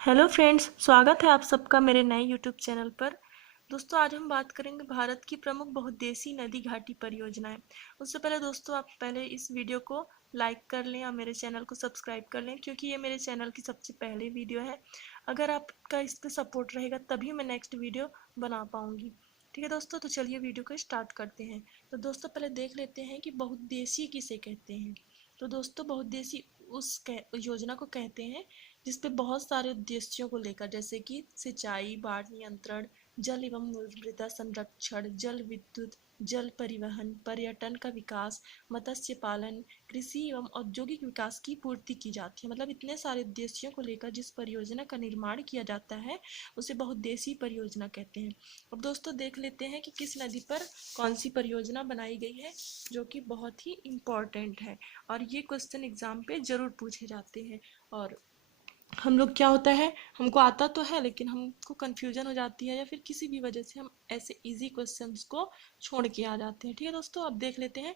Hello friends, स्वागत है आप सबका मेरे नए यूट्यूब चैनल पर। दोस्तों, आज हम बात करेंगे भारत की प्रमुख बहुउद्देशीय नदी घाटी परियोजनाएं। उससे पहले दोस्तों, आप पहले इस वीडियो को लाइक कर लें और मेरे चैनल को सब्सक्राइब कर लें, क्योंकि ये मेरे चैनल की सबसे पहली वीडियो है। अगर आपका इस पर सपोर्ट रहेगा तभी मैं नेक्स्ट वीडियो बना पाऊँगी। ठीक है दोस्तों, तो चलिए वीडियो को स्टार्ट करते हैं। तो दोस्तों, पहले देख लेते हैं कि बहुउद्देशीय किसे कहते हैं। तो दोस्तों, बहुउद्देशीय योजना को कहते हैं जिसपे बहुत सारे उद्देश्यों को लेकर, जैसे कि सिंचाई, बाढ़ नियंत्रण, जल एवं मृदा संरक्षण, जल विद्युत, जल परिवहन, पर्यटन का विकास, मत्स्य पालन, कृषि एवं औद्योगिक विकास की पूर्ति की जाती है। मतलब इतने सारे उद्देश्यों को लेकर जिस परियोजना का निर्माण किया जाता है उसे बहुउद्देशीय परियोजना कहते हैं। अब दोस्तों, देख लेते हैं कि किस नदी पर कौन सी परियोजना बनाई गई है, जो कि बहुत ही इम्पोर्टेंट है और ये क्वेश्चन एग्जाम पे जरूर पूछे जाते हैं। और हम लोग क्या होता है, हमको आता तो है लेकिन हमको कंफ्यूजन हो जाती है या फिर किसी भी वजह से हम ऐसे इजी क्वेश्चंस को छोड़ के आ जाते हैं। ठीक है दोस्तों, अब देख लेते हैं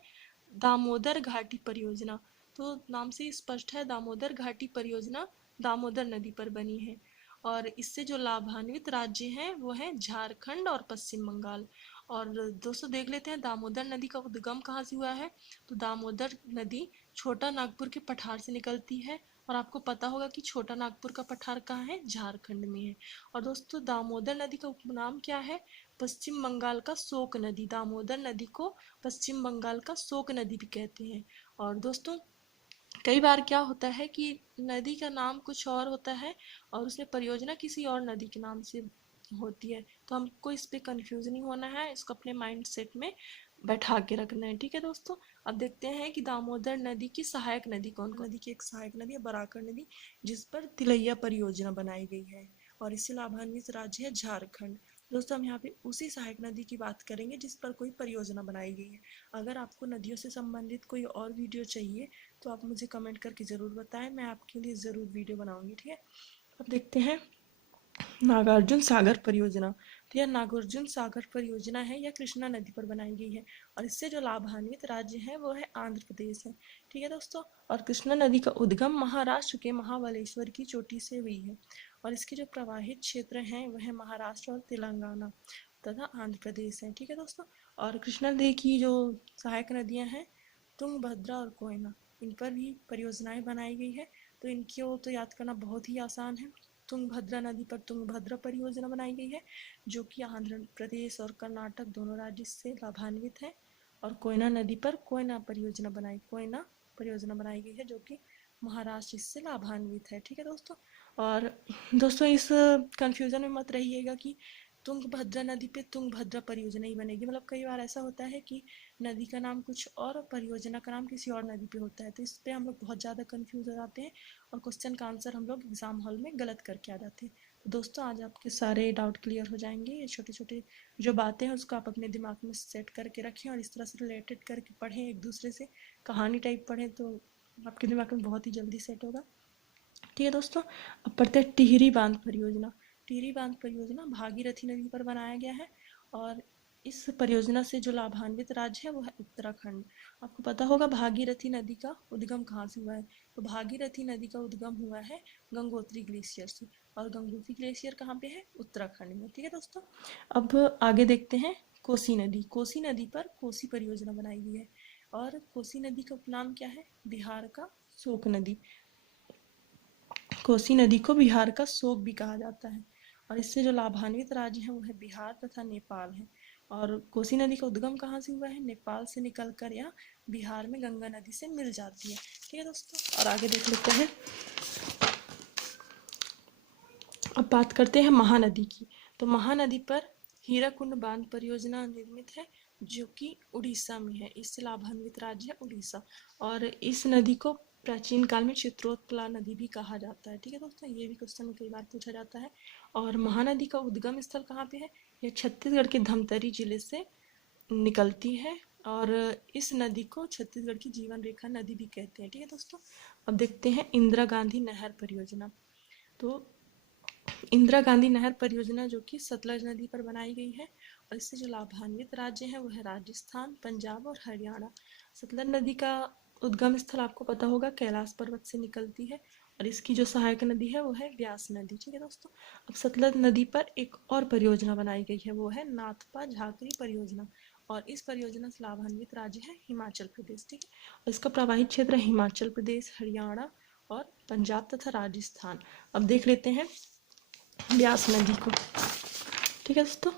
दामोदर घाटी परियोजना। तो नाम से ही स्पष्ट है, दामोदर घाटी परियोजना दामोदर नदी पर बनी है और इससे जो लाभान्वित राज्य हैं वो है झारखंड और पश्चिम बंगाल। और दोस्तों, देख लेते हैं दामोदर नदी का उद्गम कहाँ से हुआ है। तो दामोदर नदी छोटा नागपुर के पठार से निकलती है और आपको पता होगा कि छोटा नागपुर का पठार कहाँ है, झारखंड में है। और दोस्तों, दामोदर नदी का उपनाम क्या है, पश्चिम बंगाल का शोक नदी। दामोदर नदी को पश्चिम बंगाल का शोक नदी भी कहते हैं। और दोस्तों, कई बार क्या होता है कि नदी का नाम कुछ और होता है और उसमें परियोजना किसी और नदी के नाम से होती है, तो हमको इस पे कंफ्यूज नहीं होना है, इसको अपने माइंड सेट में बैठा के रखना है। ठीक है दोस्तों, अब देखते हैं कि दामोदर नदी की सहायक नदी कौन कौन। नदी की एक सहायक नदी है बराकर नदी, जिस पर तिलैया परियोजना बनाई गई है और इससे लाभान्वित राज्य है झारखंड। दोस्तों, हम यहाँ पे उसी सहायक नदी की बात करेंगे जिस पर कोई परियोजना बनाई गई है। अगर आपको नदियों से संबंधित कोई और वीडियो चाहिए तो आप मुझे कमेंट करके ज़रूर बताएं, मैं आपके लिए ज़रूर वीडियो बनाऊंगी। ठीक है, अब देखते हैं नागार्जुन सागर परियोजना। तो यह नागार्जुन सागर परियोजना है, यह कृष्णा नदी पर बनाई गई है और इससे जो लाभान्वित राज्य है वो है आंध्र प्रदेश है। ठीक है दोस्तों, और कृष्णा नदी का उद्गम महाराष्ट्र के महाबलेश्वर की चोटी से हुई है और इसके जो प्रवाहित क्षेत्र हैं वह महाराष्ट्र और तेलंगाना तथा आंध्र प्रदेश है। ठीक है दोस्तों, और कृष्णा नदी की जो सहायक नदियां हैं तुंगभद्रा और कोयना, इन पर भी परियोजनाएं बनाई गई है। तो इनको तो याद करना बहुत ही आसान है। तुंगभद्रा नदी पर तुंगभद्रा परियोजना बनाई गई है, जो कि आंध्र प्रदेश और कर्नाटक दोनों राज्य से लाभान्वित है। और कोयना नदी पर कोयना परियोजना बनाई गई है, जो कि महाराष्ट्र इससे लाभान्वित है। ठीक है दोस्तों, और दोस्तों इस कंफ्यूजन में मत रहिएगा कि तुंगभद्रा नदी पे तुंगभद्रा परियोजना ही बनेगी। मतलब कई बार ऐसा होता है कि नदी का नाम कुछ और परियोजना का नाम किसी और नदी पे होता है, तो इस पे हम लोग बहुत ज़्यादा कंफ्यूज हो जाते हैं और क्वेश्चन का आंसर हम लोग एग्जाम हॉल में गलत करके आ जाते हैं। तो दोस्तों, आज आपके सारे डाउट क्लियर हो जाएंगे। ये छोटे छोटे जो बातें हैं उसको आप अपने दिमाग में सेट करके रखें और इस तरह से रिलेटेड करके पढ़ें, एक दूसरे से कहानी टाइप पढ़ें, तो आपके दिमाग में बहुत ही जल्दी सेट होगा। ठीक है दोस्तों, अब पढ़ते हैं टिहरी बांध परियोजना। टिहरी बांध परियोजना भागीरथी नदी पर बनाया गया है और इस परियोजना से जो लाभान्वित राज्य है वो है उत्तराखंड। आपको पता होगा भागीरथी नदी का उद्गम कहाँ से हुआ है। तो भागीरथी नदी का उद्गम हुआ है गंगोत्री ग्लेशियर से और गंगोत्री ग्लेशियर कहाँ पे है, उत्तराखंड में। ठीक है दोस्तों, अब आगे देखते हैं कोसी नदी। कोसी नदी पर कोसी परियोजना बनाई गई है और कोसी नदी का उपनाम क्या है, बिहार का शोक नदी। कोसी नदी को बिहार का शोक भी कहा जाता है और इससे जो लाभान्वित राज्य है वो है बिहार तथा नेपाल है। और कोसी नदी का उद्गम कहाँ से हुआ है, नेपाल से निकलकर यह बिहार में गंगा नदी से मिल जाती है। ठीक है दोस्तों, और आगे देख लेते हैं। अब बात करते हैं महानदी की। तो महानदी पर हीराकुंड बांध परियोजना निर्मित है, जो कि उड़ीसा में है। इससे लाभान्वित राज्य है उड़ीसा और इस नदी को प्राचीन काल में चित्रोत्पला नदी भी कहा जाता है। ठीक है दोस्तों, ये भी क्वेश्चन कई बार पूछा जाता है। और महानदी का उद्गम स्थल कहाँ पे है, यह छत्तीसगढ़ के धमतरी जिले से निकलती है और इस नदी को छत्तीसगढ़ की जीवन रेखा नदी भी कहते हैं। ठीक है दोस्तों, अब देखते हैं इंदिरा गांधी नहर परियोजना। तो इंदिरा गांधी नहर परियोजना जो कि सतलज नदी पर बनाई गई है और इससे जो लाभान्वित राज्य है वो है राजस्थान, पंजाब और हरियाणा। सतलज नदी का उद्गम स्थल आपको पता होगा कैलाश पर्वत से निकलती है और इसकी जो सहायक नदी है वो है व्यास नदी। ठीक है दोस्तों। अब सतलज नदी पर एक और परियोजना बनाई गई है, वो है नाथपा झाकरी परियोजना, और इस परियोजना से लाभान्वित राज्य है हिमाचल प्रदेश। ठीक है। और इसका प्रवाही क्षेत्र है हिमाचल प्रदेश, हरियाणा और पंजाब तथा राजस्थान। अब देख लेते हैं व्यास नदी को। ठीक है दोस्तों।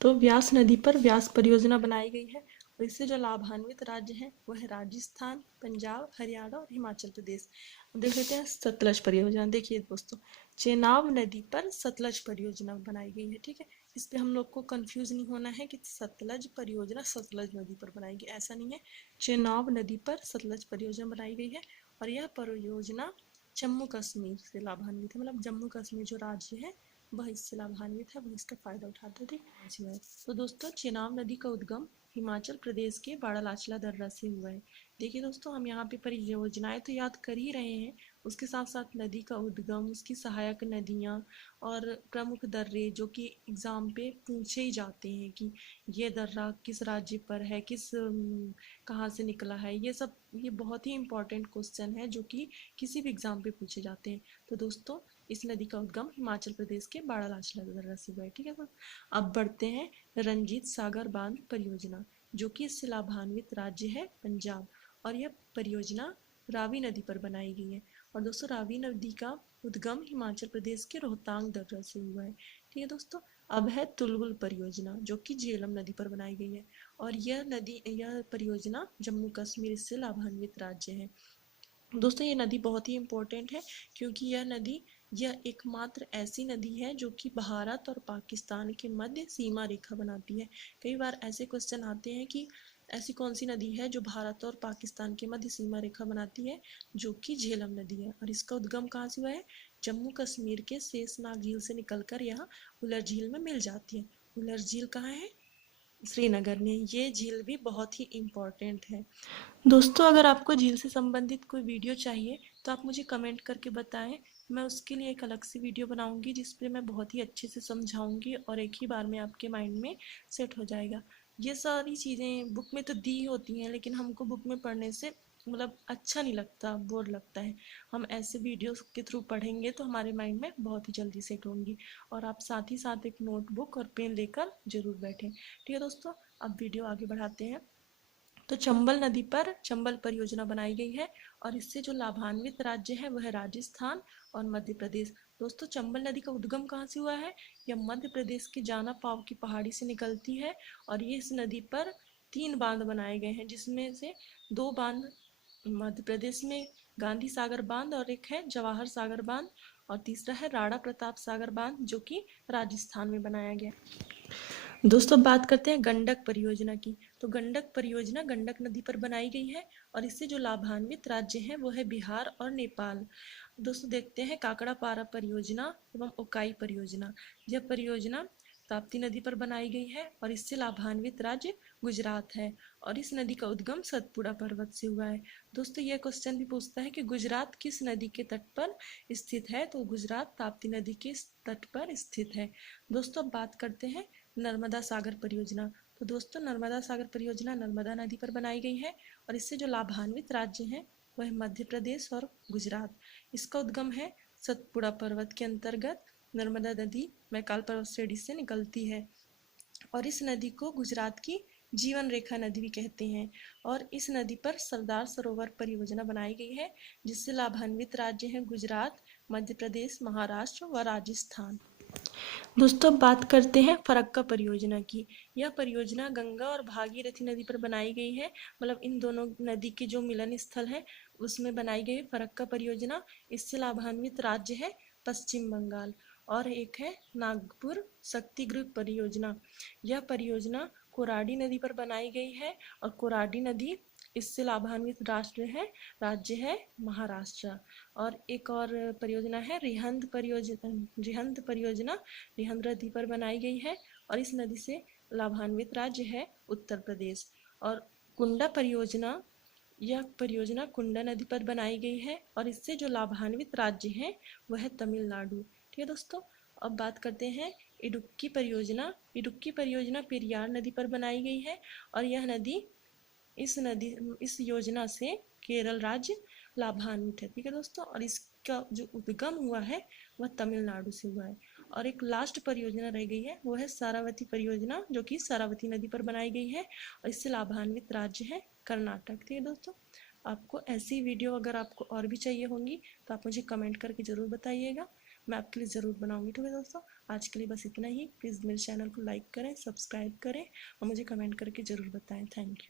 तो व्यास नदी पर व्यास परियोजना बनाई गई है, और इससे जो लाभान्वित राज्य हैं वो है राजस्थान, पंजाब, हरियाणा और हिमाचल प्रदेश। अब देख लेते हैं सतलज परियोजना। देखिए दोस्तों, चेनाब नदी पर सतलज परियोजना बनाई गई है। ठीक है। इस पे हम लोग को कंफ्यूज नहीं होना है कि सतलज परियोजना सतलज नदी पर बनाई गई, ऐसा नहीं है। चेनाब नदी पर सतलज परियोजना बनाई गई है, और यह परियोजना जम्मू कश्मीर से लाभान्वित है, मतलब जम्मू कश्मीर जो राज्य है वह इससे लाभान्वित है, वह इसका फायदा उठाते थे। तो दोस्तों, चेनाब नदी का उद्गम हिमाचल प्रदेश के बाड़ालाचला दर्रा से हुआ है। देखिए दोस्तों, हम यहाँ पे परियोजनाएं तो याद कर ही रहे हैं, उसके साथ साथ नदी का उद्गम, उसकी सहायक नदियाँ और प्रमुख दर्रे जो कि एग्जाम पे पूछे ही जाते हैं कि ये दर्रा किस राज्य पर है, कहाँ से निकला है, ये बहुत ही इंपॉर्टेंट क्वेश्चन है जो कि किसी भी एग्जाम पे पूछे जाते हैं। तो दोस्तों, इस नदी का उद्गम हिमाचल प्रदेश के बाड़ालाचला दर्रा से हुआ है। ठीक है सर। अब बढ़ते हैं रंजीत सागर बांध परियोजना, जो कि इससे लाभान्वित राज्य है पंजाब, और यह परियोजना रावी नदी पर बनाई गई है। और दोस्तों, रावी नदी का उद्गम हिमाचल प्रदेश के रोहतांग दर्रा से हुआ है। ठीक है दोस्तों। अब है तुलगुल परियोजना, जो कि झेलम नदी पर बनाई गई है, और यह परियोजना जम्मू कश्मीर से लाभान्वित राज्य है। दोस्तों, ये नदी बहुत ही इम्पोर्टेंट है, क्योंकि यह एकमात्र ऐसी नदी है जो कि भारत और पाकिस्तान के मध्य सीमा रेखा बनाती है। कई बार ऐसे क्वेश्चन आते हैं कि ऐसी कौन सी नदी है जो भारत और पाकिस्तान के मध्य सीमा रेखा बनाती है, जो कि झेलम नदी है, और इसका उद्गम कहाँ से हुआ है? जम्मू कश्मीर के शेषनाग झील से निकलकर यहाँ उलर झील में मिल जाती है। उलर झील कहाँ है? श्रीनगर में। ये झील भी बहुत ही इम्पोर्टेंट है। दोस्तों, अगर आपको झील से संबंधित कोई वीडियो चाहिए तो आप मुझे कमेंट करके बताएं। मैं उसके लिए एक अलग से वीडियो बनाऊंगी जिसपे मैं बहुत ही अच्छे से समझाऊंगी, और एक ही बार में आपके माइंड में सेट हो जाएगा। ये सारी चीज़ें बुक में तो दी होती हैं, लेकिन हमको बुक में पढ़ने से मतलब अच्छा नहीं लगता, बोर लगता है। हम ऐसे वीडियोस के थ्रू पढ़ेंगे तो हमारे माइंड में बहुत ही जल्दी सेट होंगी। और आप साथ ही साथ एक नोटबुक और पेन लेकर जरूर बैठें। ठीक है दोस्तों, अब वीडियो आगे बढ़ाते हैं। तो चंबल नदी पर चंबल परियोजना बनाई गई है, और इससे जो लाभान्वित राज्य है वह है राजस्थान और मध्य प्रदेश। दोस्तों, चंबल नदी का उद्गम कहाँ से हुआ है? यह मध्य प्रदेश के जाना पाव की पहाड़ी से निकलती है, और ये इस नदी पर 3 बांध बनाए गए हैं, जिसमें से 2 बांध मध्य प्रदेश में गांधी सागर बांध, और एक है जवाहर सागर बांध, और तीसरा है राणा प्रताप सागर बांध, जो कि राजस्थान में बनाया गया। दोस्तों, बात करते हैं गंडक परियोजना की। तो गंडक परियोजना गंडक नदी पर बनाई गई है, और इससे जो लाभान्वित राज्य हैं वो है बिहार और नेपाल। दोस्तों, देखते हैं काकड़ा पारा परियोजना एवं उकाई परियोजना। यह परियोजना ताप्ती नदी पर बनाई गई है, और इससे लाभान्वित राज्य गुजरात है, और इस नदी का उद्गम सतपुड़ा पर्वत से हुआ है। दोस्तों, यह क्वेश्चन भी पूछता है कि गुजरात किस नदी के तट पर स्थित है? तो गुजरात ताप्ती नदी के तट पर स्थित है। दोस्तों, अब बात करते हैं नर्मदा सागर परियोजना। तो दोस्तों, नर्मदा सागर परियोजना नर्मदा नदी पर बनाई गई है, और इससे जो लाभान्वित राज्य हैं वह मध्य प्रदेश और गुजरात। इसका उद्गम है सतपुड़ा पर्वत के अंतर्गत। नर्मदा नदी मैकाल पर्वत श्रेणी से निकलती है, और इस नदी को गुजरात की जीवन रेखा नदी भी कहते हैं। और इस नदी पर सरदार सरोवर परियोजना बनाई गई है, जिससे लाभान्वित राज्य हैं गुजरात, मध्य प्रदेश, महाराष्ट्र व राजस्थान। दोस्तों, अब बात करते हैं फरक्का परियोजना की। यह परियोजना गंगा और भागीरथी नदी पर बनाई गई है, मतलब इन दोनों नदी के जो मिलन स्थल है उसमें बनाई गई फरक्का परियोजना। इससे लाभान्वित राज्य है पश्चिम बंगाल। और एक है नागपुर शक्तिगृह परियोजना। यह परियोजना कोराडी नदी पर बनाई गई है, और कोराडी नदी इससे लाभान्वित राज्य है महाराष्ट्र। और एक और परियोजना है रिहंद परियोजना रिहंद नदी पर बनाई गई है, और इस नदी से लाभान्वित राज्य है उत्तर प्रदेश। और कुंडा परियोजना, यह परियोजना कुंडा नदी पर बनाई गई है, और इससे जो लाभान्वित राज्य है वह है तमिलनाडु। ठीक है दोस्तों, अब बात करते हैं इडुक्की परियोजना। इडुक्की परियोजना पेरियार नदी पर बनाई गई है, और यह नदी इस योजना से केरल राज्य लाभान्वित है। ठीक है दोस्तों, और इस इसका जो उद्गम हुआ है वह तमिलनाडु से हुआ है। और एक लास्ट परियोजना रह गई है, वो है सारावती परियोजना, जो कि सारावती नदी पर बनाई गई है और इससे लाभान्वित राज्य है कर्नाटक। ठीक है दोस्तों, आपको ऐसी वीडियो अगर आपको और भी चाहिए होंगी तो आप मुझे कमेंट करके ज़रूर बताइएगा, मैं आपके लिए ज़रूर बनाऊंगी। ठीक है दोस्तों, आज के लिए बस इतना ही। प्लीज़ मेरे चैनल को लाइक करें, सब्सक्राइब करें और मुझे कमेंट करके ज़रूर बताएं। Thank you.